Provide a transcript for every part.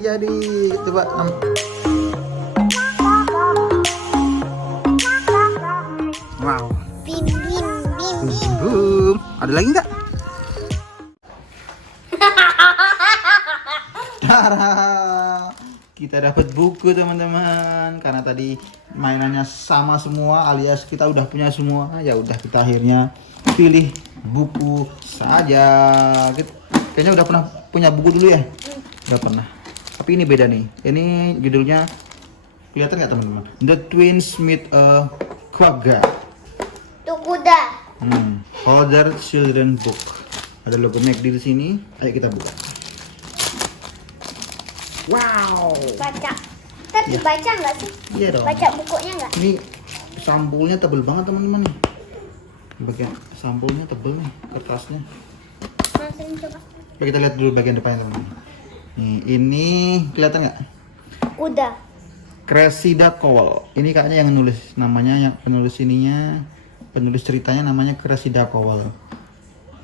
jadi. Coba. Wow. Bim bim bim bim. Boom. Ada lagi nggak? Tara. Kita dapat buku teman-teman. Karena tadi mainannya sama semua, alias kita udah punya semua. Ya udah kita akhirnya pilih buku saja. Kayaknya udah pernah punya buku dulu ya? Udah pernah. Tapi ini beda nih. Ini judulnya kelihatan nggak teman-teman? The Twins Meet a Quagga. Tuh kuda. Older Children Book. Ada logo McD di sini. Ayo kita buka. Wow. Baca. Tapi baca nggak sih? Iya dong. Baca bukunya nggak? Ini sampulnya tebel banget teman-teman. Bagian sampulnya tebel nih, kertasnya. Masukin coba. Oke, kita lihat dulu bagian depannya teman-teman. Nih, ini kelihatan nggak? Kuda. Cressida Cowell. Ini kayaknya yang nulis namanya, yang penulis ininya, penulis ceritanya namanya Cressida Cowell.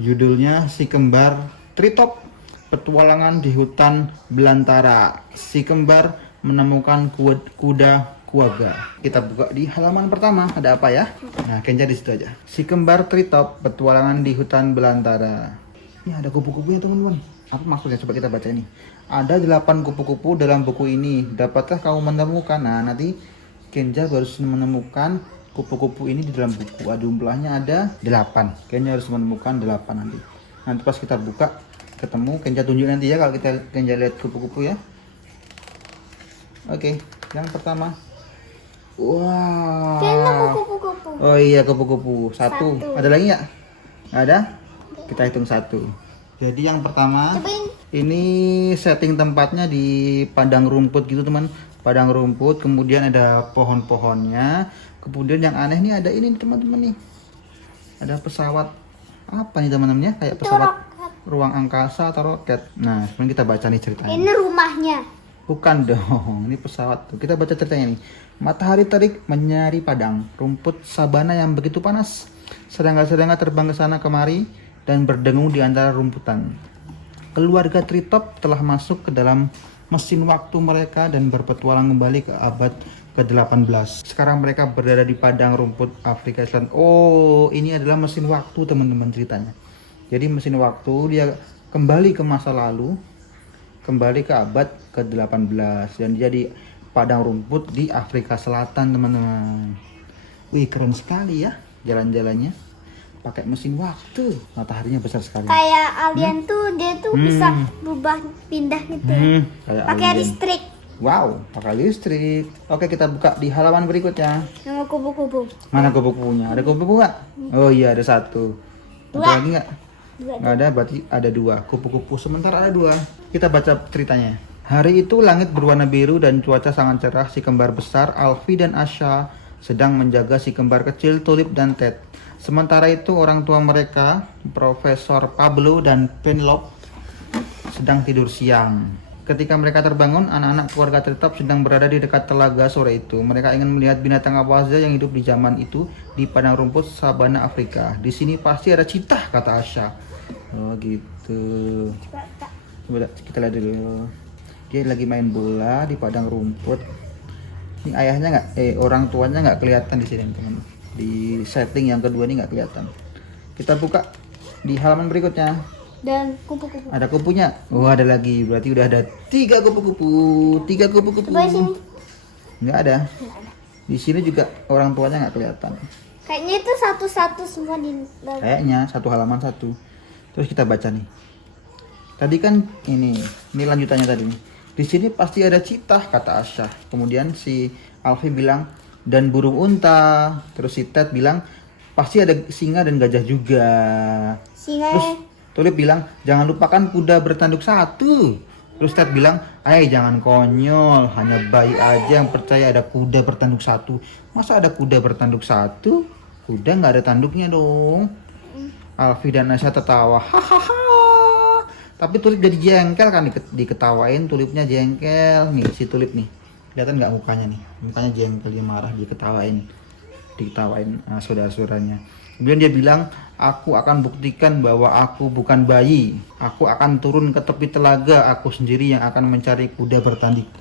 Judulnya Si Kembar Treetop, Petualangan di Hutan Belantara. Si Kembar menemukan kuda quagga. Kita buka di halaman pertama, ada apa ya? Nah, Kenja di situ aja. Si Kembar Treetop, Petualangan di Hutan Belantara. Ini ada kupu-kupunya teman-teman. Apa maksudnya? Coba kita baca ini. Ada 8 kupu-kupu dalam buku ini. Dapatkah kamu menemukan? Nah, nanti Kenja harus menemukan kupu-kupu ini di dalam buku. Jumlahnya ada 8. Kenja harus menemukan 8 nanti. Nanti pas kita buka ketemu, Kenja tunjuk nanti ya kalau Kenja lihat kupu-kupu ya. Oke, yang pertama. Wow. Kayaknya kupu-kupu. Oh iya, kupu-kupu. Satu. Satu. Ada lagi nggak? Nggak ada? Kita hitung 1. Jadi yang pertama, Cobain. ini setting tempatnya di padang rumput gitu teman. Padang rumput, kemudian ada pohon-pohonnya. Kemudian yang aneh nih ada ini teman-teman nih. Ada pesawat. Apa nih teman-teman ya? Kayak pesawat ruang angkasa atau roket. Nah, sekarang kita baca nih ceritanya. Ini rumahnya. Bukan dong, ini pesawat tuh. Kita baca ceritanya nih. Matahari terik menyinari padang rumput sabana yang begitu panas. Serangga-serangga terbang ke sana kemari dan berdengung di antara rumputan. Keluarga Treetop telah masuk ke dalam mesin waktu mereka dan berpetualang kembali ke abad ke-18. Sekarang mereka berada di padang rumput Afrika Selatan. Oh, ini adalah mesin waktu teman-teman ceritanya. Jadi mesin waktu dia kembali ke masa lalu, kembali ke abad ke-18 dan jadi padang rumput di Afrika Selatan teman-teman. Wih, keren sekali ya jalan-jalannya. Pakai mesin waktu. Mataharinya besar sekali. Kayak alien tuh dia tuh bisa berubah pindah gitu. Kayak Pakai alien. listrik. Wow, pakai listrik. Oke, kita buka di halaman berikutnya. Yang kupu-kupu. Mana kupu-kupunya? Ada kupu-kupu nggak? Oh iya, ada 1. Ada Dua. lagi nggak? Nggak ada, berarti ada 2 kupu-kupu. Sementara ada 2. Kita baca ceritanya. Hari itu langit berwarna biru dan cuaca sangat cerah. Si kembar besar Alfie dan Asha sedang menjaga si kembar kecil Tulip dan Ted. Sementara itu orang tua mereka, Profesor Pablo dan Penelope, sedang tidur siang. Ketika mereka terbangun, anak-anak keluarga Treetop sedang berada di dekat telaga sore itu. Mereka ingin melihat binatang apa saja yang hidup di zaman itu di padang rumput sabana Afrika. Di sini pasti ada cheetah, kata Asha. Oh gitu. Coba kita lihat dulu. Dia lagi main bola di padang rumput. Ini ayahnya nggak, orang tuanya nggak kelihatan di sini teman. Di setting yang kedua ini nggak kelihatan. Kita buka di halaman berikutnya. Dan kupu-kupu. Ada kupunya. Oh, ada lagi. Berarti udah ada 3 kupu-kupu. 3 kupu-kupu. Coba sini. Nggak ada. Di sini juga orang tuanya nggak kelihatan. Kayaknya itu satu-satu semua di dalam. Kayaknya satu halaman satu. Terus kita baca nih. Tadi kan ini lanjutannya tadi. Di sini pasti ada cheetah, kata Asha. Kemudian si Alfie bilang dan burung unta. Terus si Ted bilang pasti ada singa dan gajah juga. Singa. Terus Tulip bilang jangan lupakan kuda bertanduk 1. Terus Ted bilang, jangan konyol, hanya bayi aja yang percaya ada kuda bertanduk 1. Masa ada kuda bertanduk 1? Kuda nggak ada tanduknya dong. Alfie dan Asha tertawa, hahaha. Tapi Tulip jadi jengkel kan, diketawain. Tulipnya jengkel nih, si Tulip nih. Kelihatan nggak mukanya nih? Mukanya jengkel, dia marah, diketawain saudara-saudaranya. Kemudian dia bilang, Aku akan buktikan bahwa aku bukan bayi. Aku akan turun ke tepi telaga. Aku sendiri yang akan mencari kuda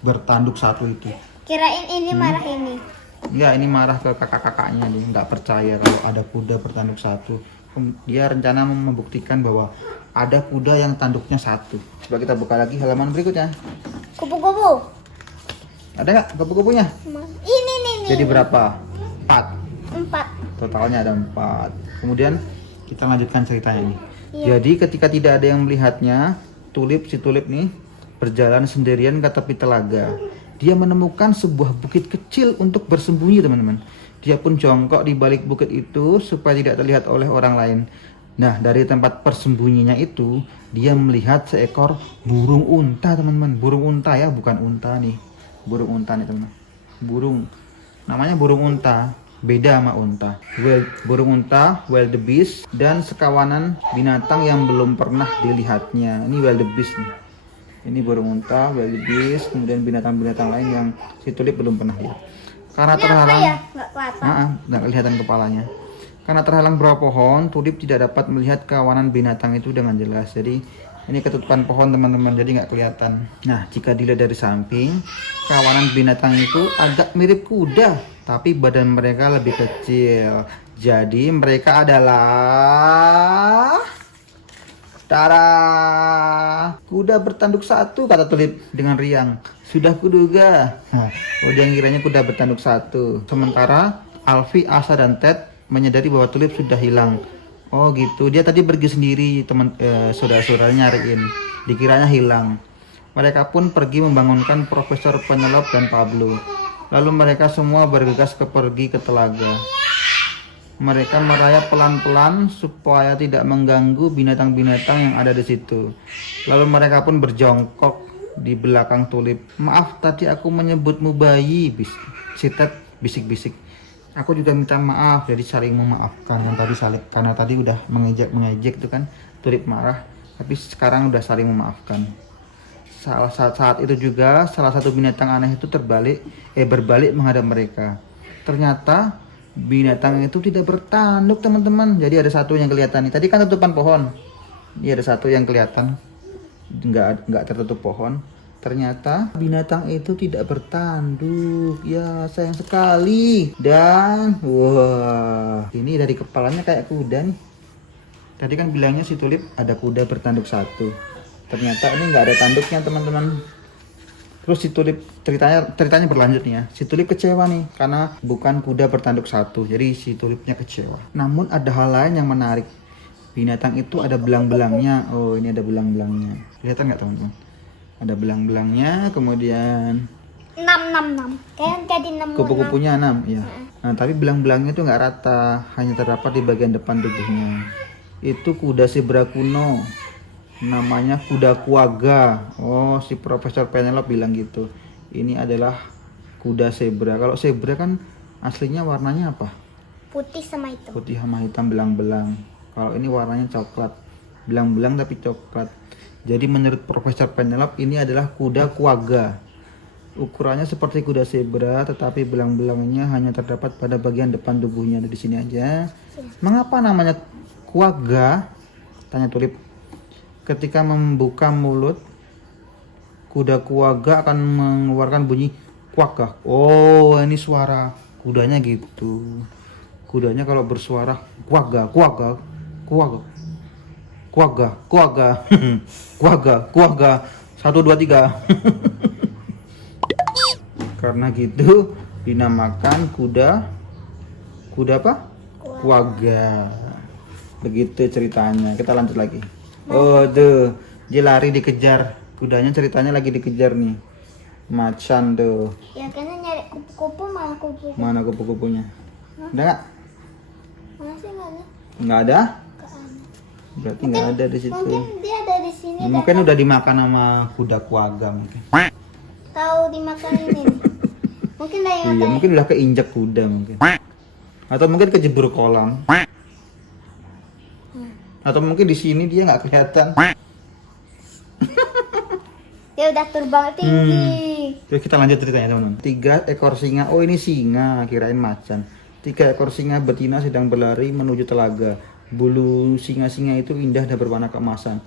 bertanduk satu itu. Kirain ini marah ini. Enggak, ini marah ke kakak-kakaknya dia. Nggak percaya kalau ada kuda bertanduk satu. Dia rencana membuktikan bahwa ada kuda yang tanduknya satu. Coba kita buka lagi halaman berikutnya. Kupu-kupu. Ada nggak kupu-kupunya? Ini nih. Jadi berapa? 4. 4. Totalnya ada 4. Kemudian kita lanjutkan ceritanya nih. Iya. Jadi ketika tidak ada yang melihatnya, si Tulip nih berjalan sendirian ke tepi telaga. Dia menemukan sebuah bukit kecil untuk bersembunyi, teman-teman. Dia pun jongkok di balik bukit itu supaya tidak terlihat oleh orang lain. Nah, dari tempat persembunyinya itu, dia melihat seekor burung unta, teman-teman. Burung unta ya, bukan unta nih. Burung unta nih, teman-teman. Burung. Namanya burung unta. Beda sama unta. Burung unta, wildebeest, dan sekawanan binatang yang belum pernah dilihatnya. Ini wildebeest nih. Ini burung unta, wildebeest, kemudian binatang-binatang lain yang si Tulip belum pernah lihat. Karena Ini terhalang, apa ya? Nggak kelihatan. nggak kelihatan kepalanya. Karena terhalang beberapa pohon, Tulip tidak dapat melihat kawanan binatang itu dengan jelas. Jadi ini ketutupan pohon, teman-teman, jadi nggak kelihatan. Nah, jika dilihat dari samping, kawanan binatang itu agak mirip kuda, tapi badan mereka lebih kecil. Jadi mereka adalah Tara, kuda bertanduk satu, kata Tulip dengan riang. Sudah kuduga. Oh, dia ngiranya kuda bertanduk satu. Sementara Alfie, Asa, dan Ted menyadari bahwa Tulip sudah hilang. Oh gitu, dia tadi pergi sendiri, saudara-saudaranya nyariin. Dikiranya hilang. Mereka pun pergi membangunkan Profesor Penyelop dan Pablo. Lalu mereka semua bergegas pergi ke telaga. Mereka merayap pelan-pelan supaya tidak mengganggu binatang-binatang yang ada di situ. Lalu mereka pun berjongkok di belakang Tulip. Maaf, tadi aku menyebutmu bayi, si Ted bisik-bisik. Aku juga minta maaf, jadi saling memaafkan. Yang tadi karena tadi udah mengejek itu kan, Tulip marah. Tapi sekarang udah saling memaafkan. Saat itu juga salah satu binatang aneh itu berbalik menghadap mereka. Ternyata binatang itu tidak bertanduk, teman-teman. Jadi ada satu yang kelihatan nih. Tadi kan tutupan pohon. Ini ada satu yang kelihatan. Nggak tertutup pohon. Ternyata binatang itu tidak bertanduk. Ya, sayang sekali. Dan wah, ini dari kepalanya kayak kuda nih. Tadi kan bilangnya si Tulip ada kuda bertanduk satu. Ternyata ini nggak ada tanduknya, teman-teman. Terus si Tulip ceritanya berlanjut nih ya. Si Tulip kecewa nih karena bukan kuda bertanduk satu. Jadi si Tulipnya kecewa. Namun ada hal lain yang menarik. Binatang itu ada belang-belangnya. Oh, ini ada belang-belangnya. Kelihatan nggak, teman-teman? Ada belang-belangnya, kemudian 6. Kayak jadi 6. kupu-kupunya 6 ya. Nah, tapi belang-belangnya itu nggak rata, hanya terdapat di bagian depan tubuhnya. Itu kuda zebra kuno. Namanya kuda kuaga. Oh, si Profesor Penyelop bilang gitu. Ini adalah kuda zebra. Kalau zebra kan aslinya warnanya apa? Putih sama hitam. Putih sama hitam belang-belang. Kalau ini warnanya coklat. Belang-belang tapi coklat. Jadi menurut Profesor Penyelop ini adalah kuda kuaga. Ukurannya seperti kuda zebra, tetapi belang-belangnya hanya terdapat pada bagian depan tubuhnya. Di sini aja. Mengapa namanya kuaga? Tanya Tulip. Ketika membuka mulut, kuda kuaga akan mengeluarkan bunyi kuaga. Oh, ini suara kudanya gitu. Kudanya kalau bersuara kuaga, kuaga, kuaga, kuaga, kuaga, kuaga, kuaga. 1, 2, 3. Karena gitu dinamakan kuda apa? Kuaga. Begitu ceritanya. Kita lanjut lagi. Oh, tuh, dia lari dikejar. Kudanya ceritanya lagi dikejar nih. Macan tuh. Ya karena nyari kupu-kupu malah kupu-kupu. Mana kupu-kupunya? Ada nggak? Mana sih nggak ada? Nggak ada? Nggak ada. Berarti nggak ada di situ. Mungkin dia ada di sini. Ya, mungkin udah dimakan sama kuda kuaga mungkin. Tahu dimakan ini. Mungkin dari Iya, mungkin udah keinjak kuda mungkin. Atau mungkin kejebur kolam. Atau mungkin di sini dia nggak kelihatan. dia udah terbang tinggi. Terus kita lanjut ceritanya, teman-teman. 3 ekor singa. Oh, ini singa, kirain macan. 3 ekor singa betina sedang berlari menuju telaga. Bulu singa-singa itu indah dan berwarna keemasan.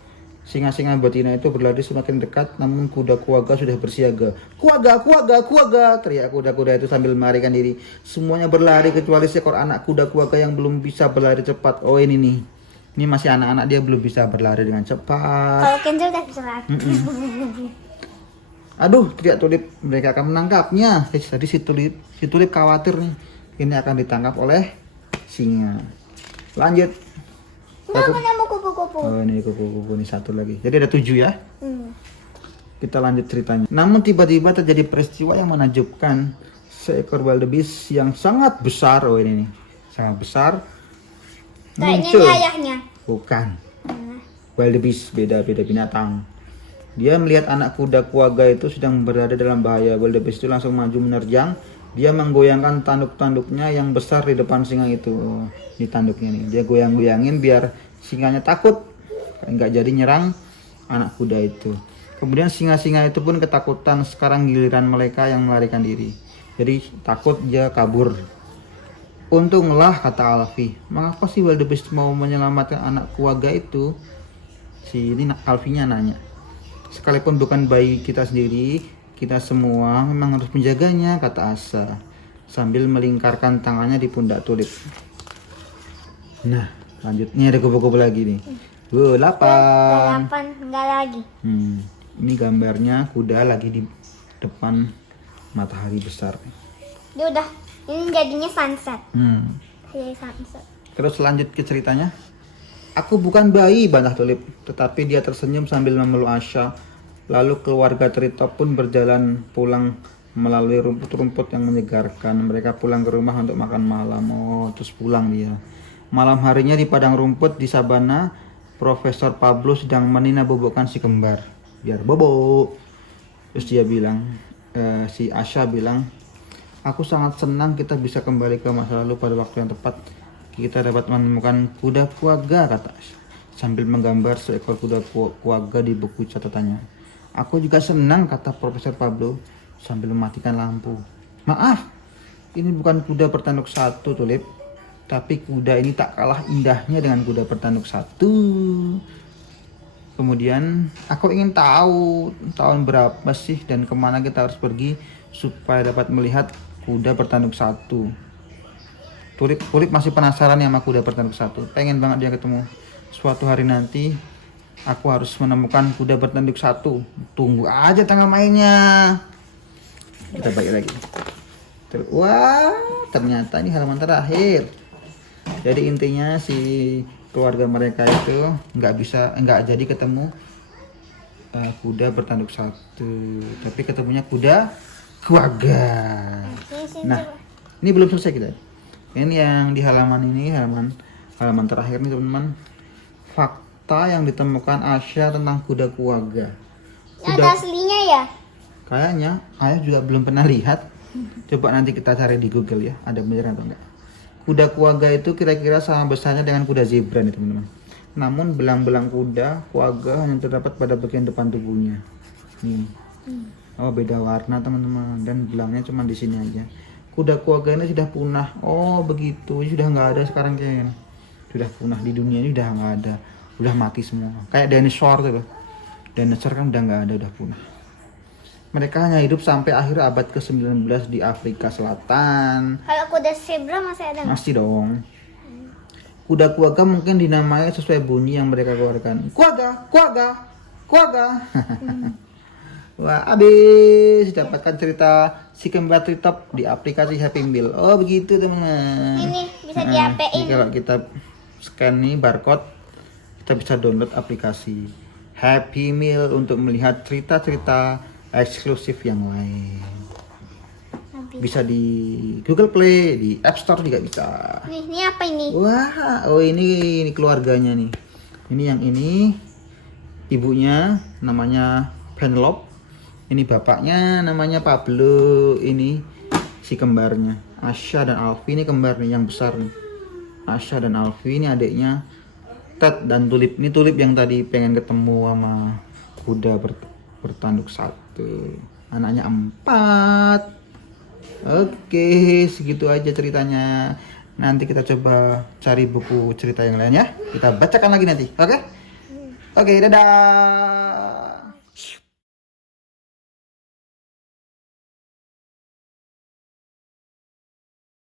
Singa-singa betina itu berlari semakin dekat, namun kuda kuaga sudah bersiaga. Kuaga, kuaga, kuaga, teriak kuda-kuda itu sambil melarikan diri. Semuanya berlari kecuali seekor anak kuda kuaga yang belum bisa berlari cepat. Oh ini nih, ini masih anak-anak, dia belum bisa berlari dengan cepat. Kalau Kenzo udah bisa lari. Aduh, teriak Tulip, mereka akan menangkapnya. Tadi si Tulip khawatir nih, ini akan ditangkap oleh singa. Lanjut. Nggak mau kupu-kupu. Oh ini kupu-kupu ini satu lagi. Jadi ada 7 ya. Hmm. Kita lanjut ceritanya. Namun tiba-tiba terjadi peristiwa yang menakjubkan. Seekor wildebeest yang sangat besar. Oh ini nih, sangat besar. Kayaknya Muncul. ini ayahnya. Bukan. Wildebeest beda binatang. Dia melihat anak kuda kuaga itu sedang berada dalam bahaya. Wildebeest itu langsung maju menerjang. Dia menggoyangkan tanduk-tanduknya yang besar di depan singa itu. Oh, di tanduknya nih. Dia goyang-goyangin biar singanya takut. Nggak jadi nyerang anak kuda itu. Kemudian singa-singa itu pun ketakutan. Sekarang giliran mereka yang melarikan diri. Jadi takut, dia kabur. Untunglah, kata Alfie. Mengapa sih wildebeest mau menyelamatkan anak kuaga itu? Si ini Alfie-nya nanya. Sekalipun bukan bayi kita sendiri, kita semua memang harus menjaganya, kata Asa sambil melingkarkan tangannya di pundak Tulip. Nah, lanjut. Ini ada kupu-kupu lagi nih. 8. 8 enggak lagi. Ini gambarnya kuda lagi di depan matahari besar. Dia udah ini jadinya sunset. Jadi sunset. Terus lanjut ke ceritanya. Aku bukan bayi, bantah Tulip, tetapi dia tersenyum sambil memeluk Asha. Lalu keluarga Treetop pun berjalan pulang melalui rumput-rumput yang menyegarkan. Mereka pulang ke rumah untuk makan malam. Oh, terus pulang dia. Malam harinya di padang rumput di sabana, Profesor Pablo sedang menina-bobokkan si kembar. Biar bobo. Terus dia bilang, si Asha bilang, aku sangat senang kita bisa kembali ke masa lalu pada waktu yang tepat. Kita dapat menemukan kuda kuaga, kata Asha, sambil menggambar seekor kuda kuaga di buku catatannya. Aku juga senang, kata Profesor Pablo sambil mematikan lampu. Maaf, ini bukan kuda bertanduk 1, Tulip. Tapi kuda ini tak kalah indahnya dengan kuda bertanduk 1. Kemudian, aku ingin tahu tahun berapa sih dan kemana kita harus pergi supaya dapat melihat kuda bertanduk 1. Tulip masih penasaran ya sama kuda bertanduk 1. Pengen banget dia ketemu. Suatu hari nanti aku harus menemukan kuda bertanduk 1. Tunggu aja tanggal mainnya. Kita balik lagi. Wah, ternyata ini halaman terakhir. Jadi intinya si keluarga mereka itu nggak jadi ketemu kuda bertanduk 1, tapi ketemunya kuda kuaga. Nah, ini belum selesai kita. Ini yang di halaman ini, halaman terakhir nih teman-teman. Fakta yang ditemukan Asha tentang kuda kuaga. Ada aslinya ya? Kayaknya ayah juga belum pernah lihat. Coba nanti kita cari di Google ya, ada beneran atau enggak. Kuda kuaga itu kira-kira sama besarnya dengan kuda zebra nih teman-teman. Namun belang-belang kuda kuaga hanya terdapat pada bagian depan tubuhnya. Nih. Oh, beda warna teman-teman, dan belangnya cuma di sini aja. Kuda kuaga ini sudah punah. Oh begitu, ini sudah nggak ada sekarang kayaknya. Sudah punah di dunia ini, udah nggak ada, udah mati semua. Kayak dinosaur tuh loh. Dinosaur kan udah nggak ada, udah punah. Mereka hanya hidup sampai akhir abad ke-19 di Afrika Selatan. Kalau kuda zebra masih ada nggak? Masih dong. Kuda kuaga mungkin dinamai sesuai bunyi yang mereka keluarkan. Kuaga, kuaga, kuaga. Wah, habis dapatkan cerita si kembar Treetop di aplikasi Happy Meal. Oh begitu teman-teman. Ini bisa di-HP-in. Kalau kita scan nih barcode, kita bisa download aplikasi Happy Meal untuk melihat cerita-cerita eksklusif yang lain. Bisa di Google Play, di App Store juga bisa. Ini apa ini? Wah, oh ini keluarganya nih. Ini yang ini ibunya namanya Penelope. Ini bapaknya namanya Pablo. Ini si kembarnya Asha dan Alfie. Ini kembar nih yang besar nih. Asha dan Alfie ini adiknya Ted dan Tulip. Ini Tulip yang tadi pengen ketemu sama kuda bertanduk 1. Anaknya 4. Oke, segitu aja ceritanya. Nanti kita coba cari buku cerita yang lain ya. Kita bacakan lagi nanti. Oke? Oke, dadah.